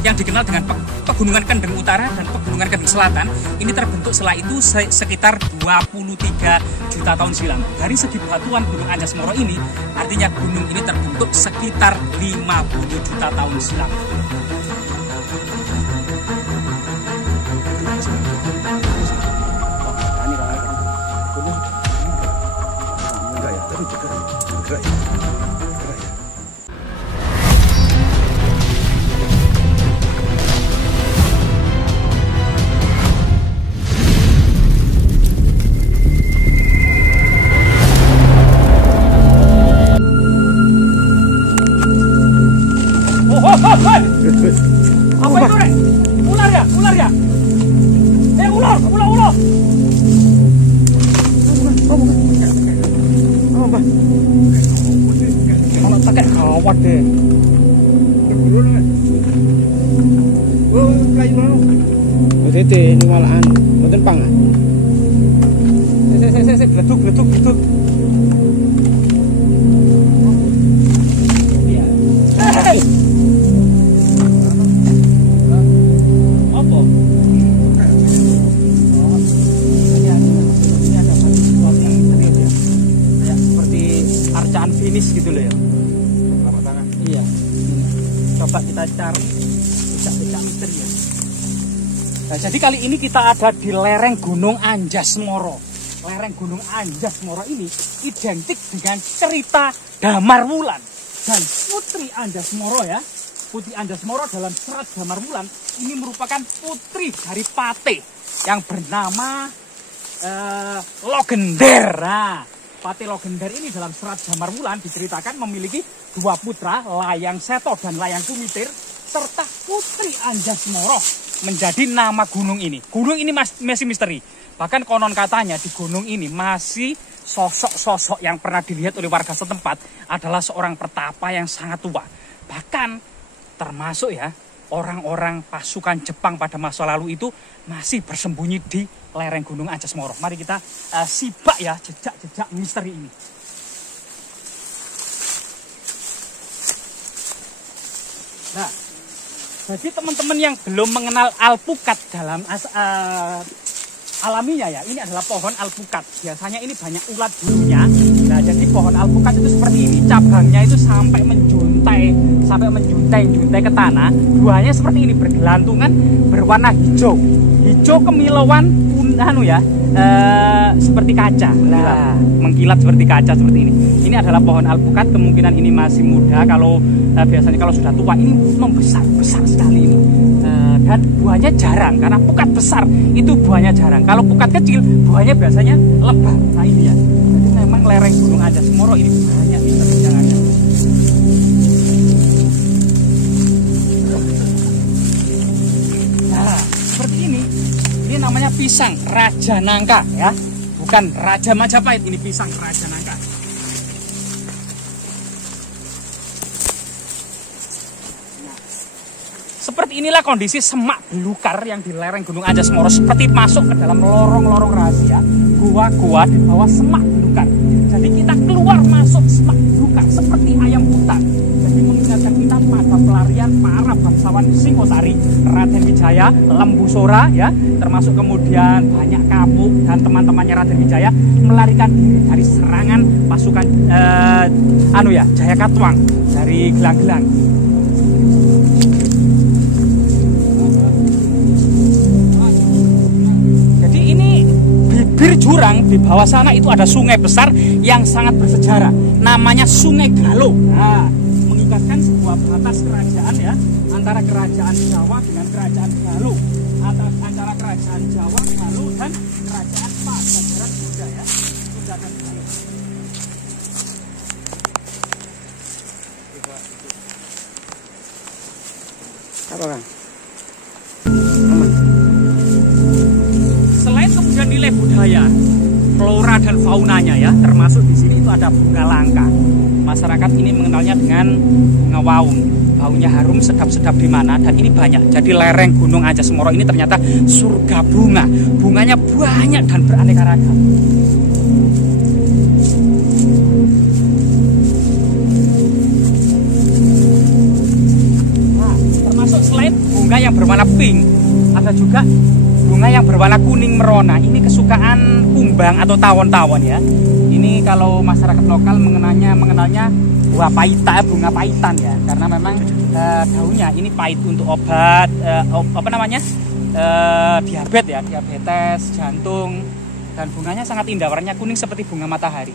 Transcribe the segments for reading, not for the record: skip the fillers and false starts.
yang dikenal dengan Pegunungan Kendeng Utara dan Pegunungan Kendeng Selatan ini terbentuk setelah itu sekitar 23 juta tahun silam. Dari segi batuan Gunung Anjas Moro ini, artinya gunung ini terbentuk sekitar 50 juta tahun silam. Apa itu, Rek? Ular ya? Ular ya? Ular! Apa? Kalau tak kawat deh. Oh, kayu mau. Oh, tete ini malahan. Mboten pang. Gleduk. Iya. Finish gitu loh ya. Iya. Coba kita cari becak-becak misteri ya. Nah, jadi kali ini kita ada di lereng Gunung Anjas Moro. Lereng Gunung Anjas Moro ini identik dengan cerita Damar Wulan dan Putri Anjas Moro ya. Putri Anjas Moro dalam serat Damar Wulan ini merupakan putri dari Pate yang bernama Logender. Nah, Pate Logender ini dalam serat Damar Wulan diceritakan memiliki 2 putra, Layang Seto dan Layang Kumitir, serta Putri Anjas Moro menjadi nama gunung ini. Gunung ini masih misteri. Bahkan konon katanya di gunung ini masih sosok-sosok yang pernah dilihat oleh warga setempat adalah seorang pertapa yang sangat tua. Bahkan termasuk ya orang-orang pasukan Jepang pada masa lalu itu masih bersembunyi di lereng Gunung Anjas Moro. Mari kita simak ya jejak-jejak misteri ini. Nah, jadi teman-teman yang belum mengenal alpukat dalam alaminya ya, ini adalah pohon alpukat. Biasanya ini banyak ulat bulunya. Nah, jadi pohon alpukat itu seperti ini. Cabangnya itu sampai menjuntai ke tanah. Buahnya seperti ini, bergelantungan, berwarna hijau. Hijau kemilauan seperti kaca, mengkilat seperti kaca seperti ini. Ini adalah pohon alpukat, kemungkinan ini masih muda. Kalau biasanya kalau sudah tua ini membesar sekali ini. Dan buahnya jarang, karena pukat besar itu buahnya jarang. Kalau pukat kecil buahnya biasanya lebar. Nah ini ya. Jadi memang lereng Gunung Anjas Moro ini banyak misteri yang ada. Nah seperti ini. Ini namanya pisang Raja Nangka ya, bukan Raja Majapahit. Ini pisang Raja Nangka. Nah, seperti inilah kondisi semak belukar yang di lereng Gunung Anjas Moro, seperti masuk ke dalam lorong-lorong rahasia, gua-gua di bawah semak belukar. Jadi kita keluar masuk semak belukar seperti ayam hutan. Jadi mengingatkan kita pada pelarian para bangsawan Singosari, Raden Wijaya, Lembu Sora ya, termasuk kemudian banyak Kapuk dan teman-temannya Raden Wijaya melarikan diri dari serangan pasukan Jaya Katuang dari Gelang-Gelang. Jadi ini bibir jurang di bawah sana itu ada sungai besar yang sangat bersejarah, namanya Sungai Galo. Nah, mengingatkan sebuah batas kerajaan ya, antara kerajaan Jawa dengan kerajaan Galuh, antara kerajaan Jawa, Galuh dan kerajaan Pajajaran Kuda ya, Kuda dan Galuh. Apa Kang? Aman. Selain kemudian nilai budaya, flora dan faunanya ya, termasuk di sini itu ada bunga langka. Masyarakat ini mengenalnya dengan bunga waung. Baunya harum, sedap-sedap di mana, dan ini banyak. Jadi lereng Gunung Anjas Moro ini ternyata surga bunga. Bunganya banyak dan beraneka ragam. Nah, termasuk selain bunga yang berwarna pink, ada juga bunga yang berwarna kuning merona. Ini kesukaan kumbang atau tawon-tawon ya. Ini kalau masyarakat lokal mengenalnya buah paita, bunga paitan ya, karena memang daunnya ini pahit untuk obat diabetes ya, diabetes, jantung, dan bunganya sangat indah, warnanya kuning seperti bunga matahari.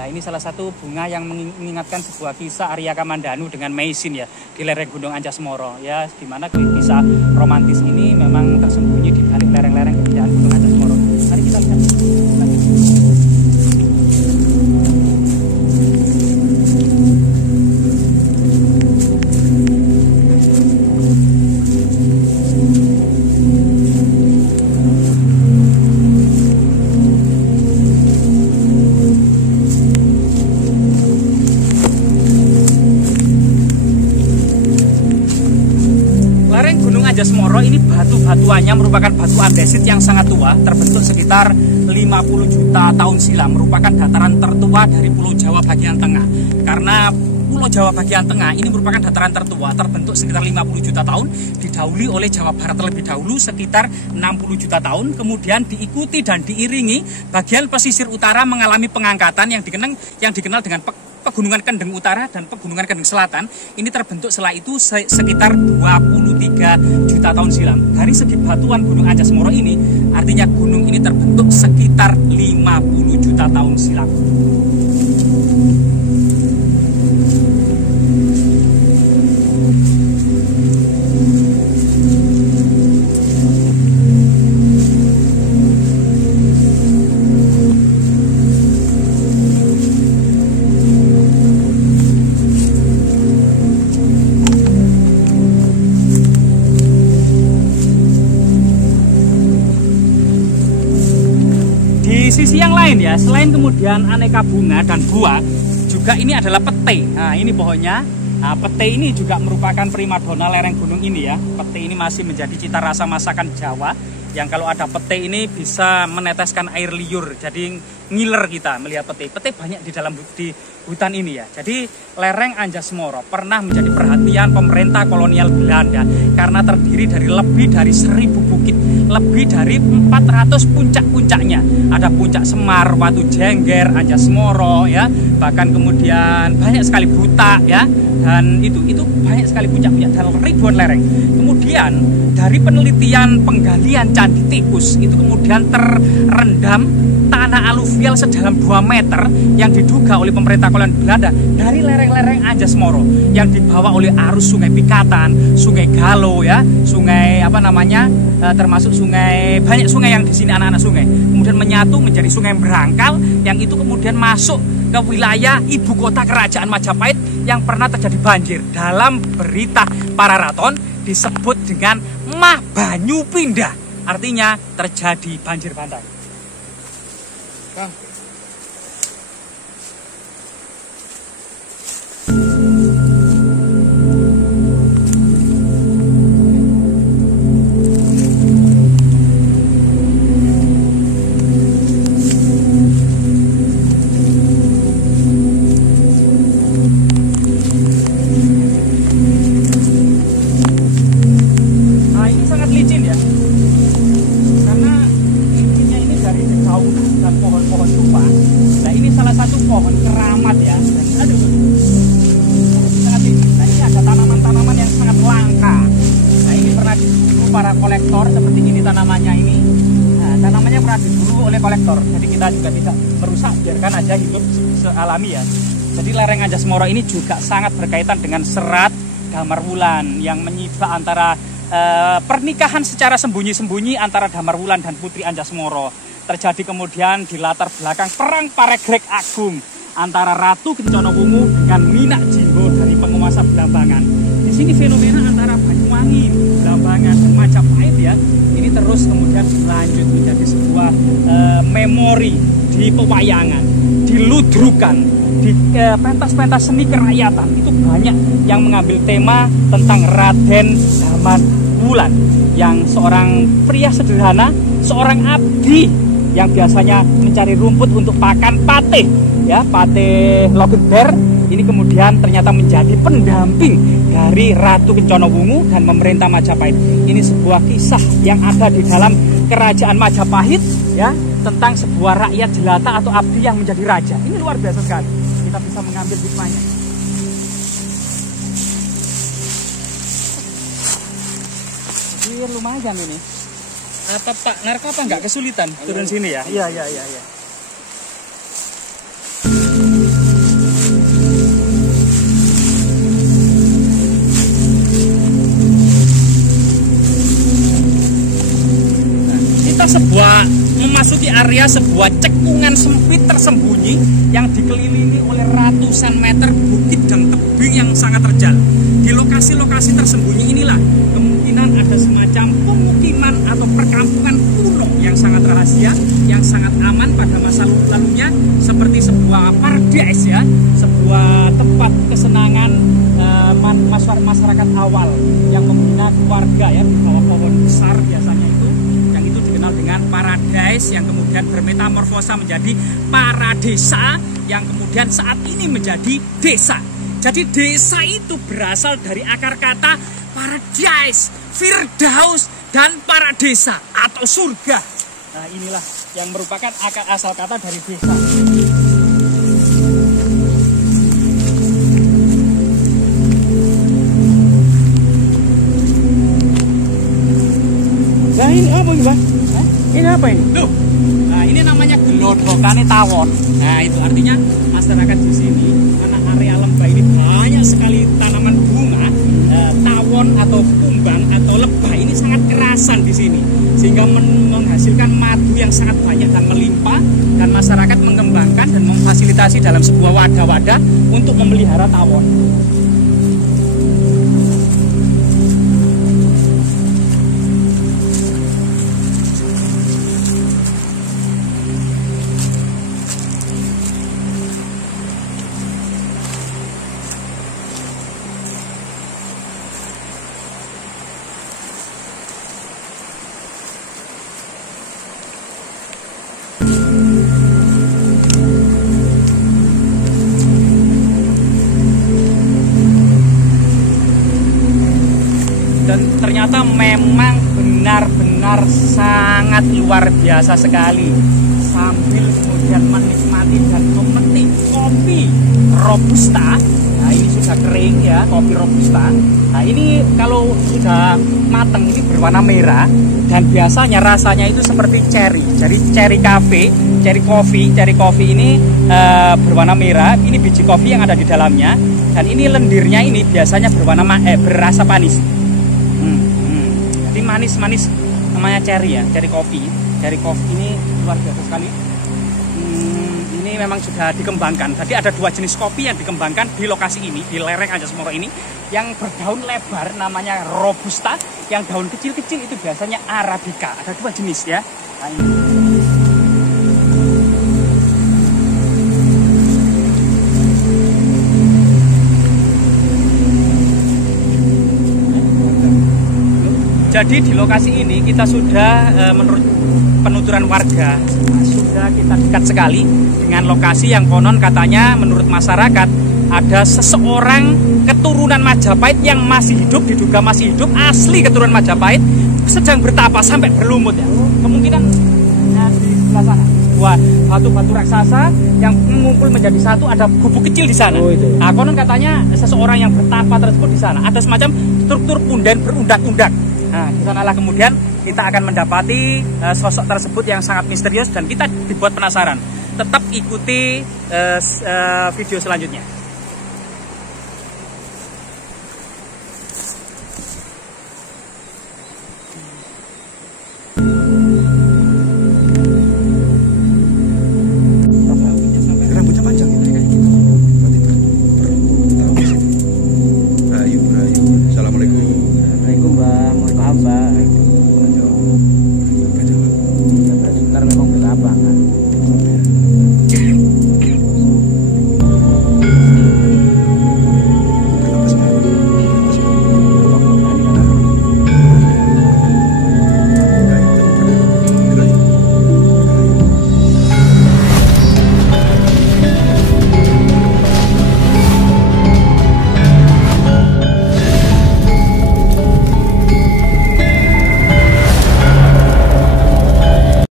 Nah, ini salah satu bunga yang mengingatkan sebuah kisah Arya Kamandanu dengan Meisin ya, di lereng Gunung Anjas Moro ya, di mana kisah romantis ini memang tersembunyi di balik lereng-lereng keindahan Gunung Anjas Moro. Mari kita lihat. Anjas-Moro ini batu-batuannya merupakan batu andesit yang sangat tua, terbentuk sekitar 50 juta tahun silam, merupakan dataran tertua dari Pulau Jawa bagian tengah. Karena Pulau Jawa bagian tengah ini merupakan dataran tertua, terbentuk sekitar 50 juta tahun, didahului oleh Jawa Barat terlebih dahulu sekitar 60 juta tahun, kemudian diikuti dan diiringi bagian pesisir utara mengalami pengangkatan yang dikenal dengan Pegunungan Kendeng Utara dan Pegunungan Kendeng Selatan. Ini terbentuk setelah itu sekitar 23 juta tahun silam. Dari segi batuan Gunung Anjas-Moro ini, artinya gunung ini terbentuk sekitar 50 juta tahun silam. Di sisi yang lain ya, selain kemudian aneka bunga dan buah, juga ini adalah pete. Nah, ini pohonnya. Nah, pete ini juga merupakan primadona lereng gunung ini ya. Pete ini masih menjadi cita rasa masakan Jawa, yang kalau ada pete ini bisa meneteskan air liur, jadi ngiler kita melihat pete. Pete banyak di dalam hutan ini ya. Jadi lereng Anjas-Moro pernah menjadi perhatian pemerintah kolonial Belanda karena terdiri dari lebih dari 1000 bukit, lebih dari 400 puncak-puncaknya. Ada puncak Semar, Watu Jengger, Anjas-Moro ya, bahkan kemudian banyak sekali Buta ya, dan itu banyak sekali puncak-puncak dan ribuan lereng. Kemudian dari penelitian penggalian Candi Tikus itu kemudian terendam tanah aluvial sedalam 2 meter yang diduga oleh pemerintah kolonial Belanda dari lereng-lereng Anjas-Moro yang dibawa oleh arus Sungai Pikatan, Sungai Galo ya, sungai termasuk banyak sungai yang di sini, anak-anak sungai, kemudian menyatu menjadi Sungai Berangkal yang itu kemudian masuk ke wilayah ibu kota kerajaan Majapahit yang pernah terjadi banjir. Dalam berita para raton disebut dengan Mah Banyu Pindah, artinya terjadi banjir bandang. Kang. Pohon keramat ya, dan sangat tinggi. Nah, ini ada tanaman-tanaman yang sangat langka. Nah, ini pernah diburu para kolektor seperti ini tanamannya ini. Nah, tanamannya pernah diburu oleh kolektor, jadi kita juga tidak merusak, biarkan aja hidup sealami ya. Jadi lereng Anjas-Moro ini juga sangat berkaitan dengan serat Damar Wulan yang menyibak antara pernikahan secara sembunyi-sembunyi antara Damar Wulan dan Putri Anjas-Moro. Terjadi kemudian di latar belakang perang Paregreg Agung antara Ratu Kencono-Wungu dengan Minak Jinggo dari penguasa Blambangan. Di sini fenomena antara Banyuwangi, Blambangan, dan Majapahit ya, ini terus kemudian berlanjut menjadi sebuah memori di pewayangan, di ludrukan, di pentas-pentas seni kerakyatan. Itu banyak yang mengambil tema tentang Raden Damar Wulan yang seorang pria sederhana, seorang abdi yang biasanya mencari rumput untuk pakan patih ya, patih Logenber, ini kemudian ternyata menjadi pendamping dari Ratu Kencana Wungu dan memerintah Majapahit. Ini sebuah kisah yang ada di dalam kerajaan Majapahit ya, tentang sebuah rakyat jelata atau abdi yang menjadi raja. Ini luar biasa sekali. Kita bisa mengambil hikmahnya. Jadi lumayan ini. Apa Pak Narkapa nggak kesulitan turun sini ya? Iya. Memasuki area sebuah cekungan sempit tersembunyi yang dikelilingi oleh ratusan meter bukit dan tebing yang sangat terjal. Di lokasi-lokasi tersembunyi inilah kemungkinan ada semacam pemukiman atau perkampungan kuno yang sangat rahasia, yang sangat aman pada masa lalunya, seperti sebuah paradise ya, sebuah tempat kesenangan masyarakat awal yang membina keluarga ya di bawah pohon besar biasanya itu, yang itu dikenal dengan paradise, yang kemudian bermetamorfosa menjadi paradesa, yang kemudian saat ini menjadi desa. Jadi desa itu berasal dari akar kata paradise, firdaus, dan paradesa atau surga. Nah inilah yang merupakan asal kata dari desa. Nah ini apa ini Bang? Ini apa ini? Loh, nah ini namanya gelodokane tawon. Nah itu artinya masyarakat di sini, karena area lembah ini banyak sekali tanaman bunga, tawon atau kumbang atau lebah ini sangat kerasan di sini, sehingga menghasilkan madu yang sangat banyak dan melimpah, dan masyarakat mengembangkan dan memfasilitasi dalam sebuah wadah-wadah untuk memelihara tawon. Dan ternyata memang benar-benar sangat luar biasa sekali. Sambil kemudian menikmati dan memetik kopi robusta. Nah ini sudah kering ya, kopi robusta. Nah ini kalau sudah matang ini berwarna merah, dan biasanya rasanya itu seperti cherry. Jadi cherry coffee ini berwarna merah. Ini biji kopi yang ada di dalamnya, dan ini lendirnya ini biasanya berasa manis. Jadi manis-manis, namanya cherry ya, cherry coffee. Cherry coffee ini luar biasa sekali. Ini memang sudah dikembangkan. Tadi ada 2 jenis kopi yang dikembangkan di lokasi ini, di lereng Anjas Moro ini. Yang berdaun lebar namanya robusta, yang daun kecil-kecil itu biasanya arabica. Ada 2 jenis ya. Nah, ini. Jadi di lokasi ini kita sudah menurut penuturan warga sudah kita dekat sekali dengan lokasi yang konon katanya menurut masyarakat ada seseorang keturunan Majapahit yang masih hidup, diduga masih hidup, asli keturunan Majapahit, sedang bertapa sampai berlumut ya. Kemungkinan di sebelah sana buat batu-batu raksasa yang mengumpul menjadi satu, ada gubuk kecil di sana. Nah, konon katanya seseorang yang bertapa tersebut di sana ada semacam struktur punden berundak-undak. Nah, di sanalah kemudian kita akan mendapati sosok tersebut yang sangat misterius, dan kita dibuat penasaran. Tetap ikuti video selanjutnya. Rambutnya panjang ya? Berarti Rayu. Assalamualaikum. Assalamualaikum Bang, mohon maaf Bang.